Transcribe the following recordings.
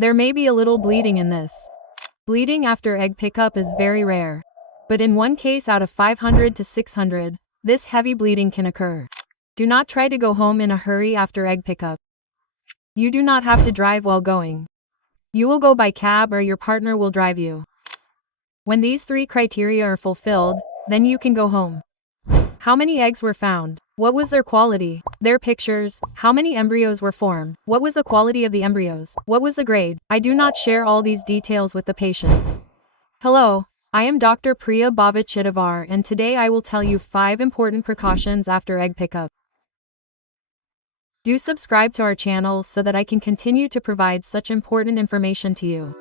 There may be a little bleeding in this. Bleeding after egg pickup is very rare. But in one case out of 500 to 600, this heavy bleeding can occur. Do not try to go home in a hurry after egg pickup. You do not have to drive while going. You will go by cab or your partner will drive you. When these 3 criteria are fulfilled, then you can go home. How many eggs were found? What was their quality? Their pictures? How many embryos were formed? What was the quality of the embryos? What was the grade? I do not share all these details with the patient. Hello, I am Dr. Priya Bhave Chittawar, and today I will tell you 5 important precautions after egg pickup. Do subscribe to our channel so that I can continue to provide such important information to you.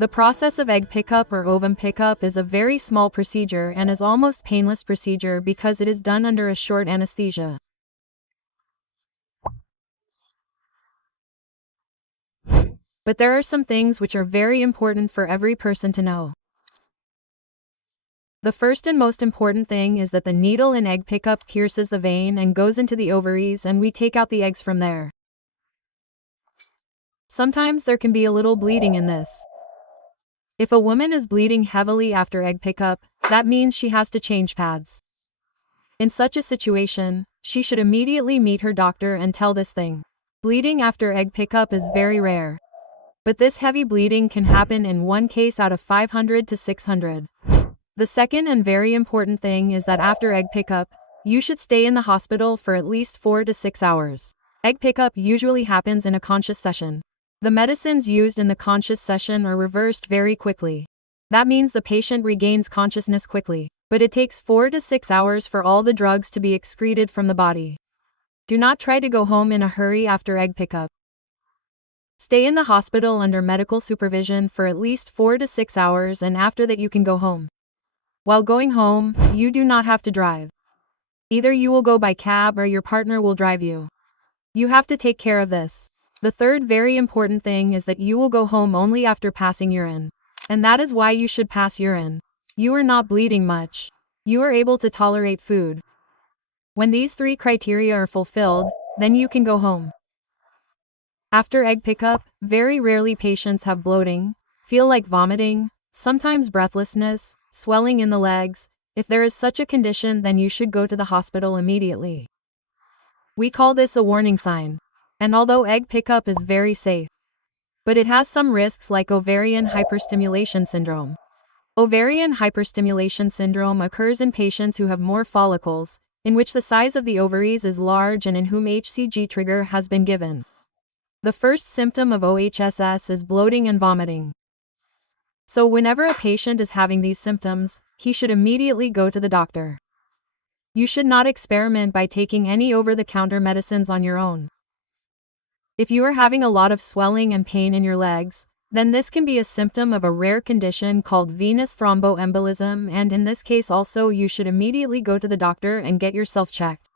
The process of egg pickup or ovum pickup is a very small procedure and is almost painless procedure because it is done under a short anesthesia. But there are some things which are very important for every person to know. The first and most important thing is that the needle in egg pickup pierces the vein and goes into the ovaries, and we take out the eggs from there. Sometimes there can be a little bleeding in this. If a woman is bleeding heavily after egg pickup, that means she has to change pads. In such a situation, she should immediately meet her doctor and tell this thing. Bleeding after egg pickup is very rare. But this heavy bleeding can happen in one case out of 500 to 600. The second and very important thing is that after egg pickup, you should stay in the hospital for at least 4 to 6 hours. Egg pickup usually happens in a conscious session. The medicines used in the conscious session are reversed very quickly. That means the patient regains consciousness quickly, but it takes 4 to 6 hours for all the drugs to be excreted from the body. Do not try to go home in a hurry after egg pickup. Stay in the hospital under medical supervision for at least 4 to 6 hours, and after that you can go home. While going home, you do not have to drive. Either you will go by cab or your partner will drive you. You have to take care of this. The third very important thing is that you will go home only after passing urine. And that is why you should pass urine. You are not bleeding much. You are able to tolerate food. When these 3 criteria are fulfilled, then you can go home. After egg pickup, very rarely patients have bloating, feel like vomiting, sometimes breathlessness, swelling in the legs. If there is such a condition, then you should go to the hospital immediately. We call this a warning sign. And although egg pickup is very safe, but it has some risks like ovarian hyperstimulation syndrome. Ovarian hyperstimulation syndrome occurs in patients who have more follicles, in which the size of the ovaries is large and in whom HCG trigger has been given. The first symptom of OHSS is bloating and vomiting. So whenever a patient is having these symptoms, he should immediately go to the doctor. You should not experiment by taking any over-the-counter medicines on your own. If you are having a lot of swelling and pain in your legs, then this can be a symptom of a rare condition called venous thromboembolism, and in this case also you should immediately go to the doctor and get yourself checked.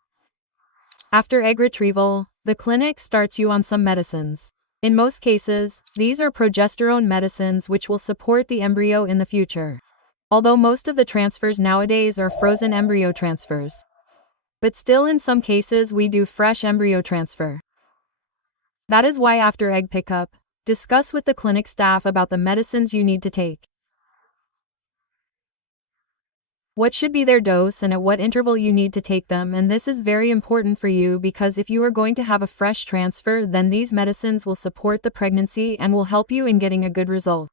After egg retrieval, the clinic starts you on some medicines. In most cases, these are progesterone medicines which will support the embryo in the future. Although most of the transfers nowadays are frozen embryo transfers. But still in some cases we do fresh embryo transfer. That is why after egg pickup, discuss with the clinic staff about the medicines you need to take. What should be their dose and at what interval you need to take them, and this is very important for you because if you are going to have a fresh transfer, then these medicines will support the pregnancy and will help you in getting a good result.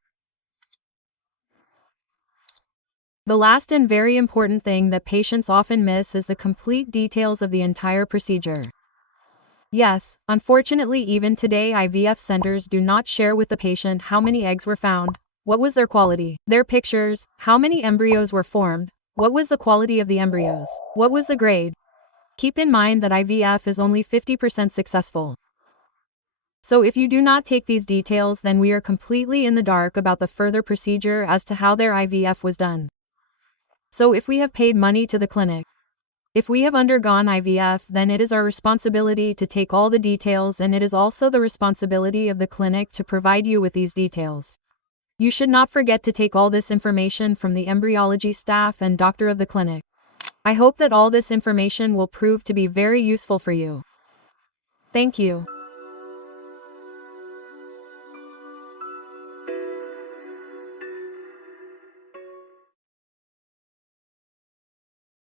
The last and very important thing that patients often miss is the complete details of the entire procedure. Yes, unfortunately even today IVF centers do not share with the patient how many eggs were found, what was their quality, their pictures, how many embryos were formed, what was the quality of the embryos, what was the grade. Keep in mind that IVF is only 50% successful. So if you do not take these details, then we are completely in the dark about the further procedure as to how their IVF was done. So if we have paid money to the clinic, if we have undergone IVF, then it is our responsibility to take all the details, and it is also the responsibility of the clinic to provide you with these details. You should not forget to take all this information from the embryology staff and doctor of the clinic. I hope that all this information will prove to be very useful for you. Thank you.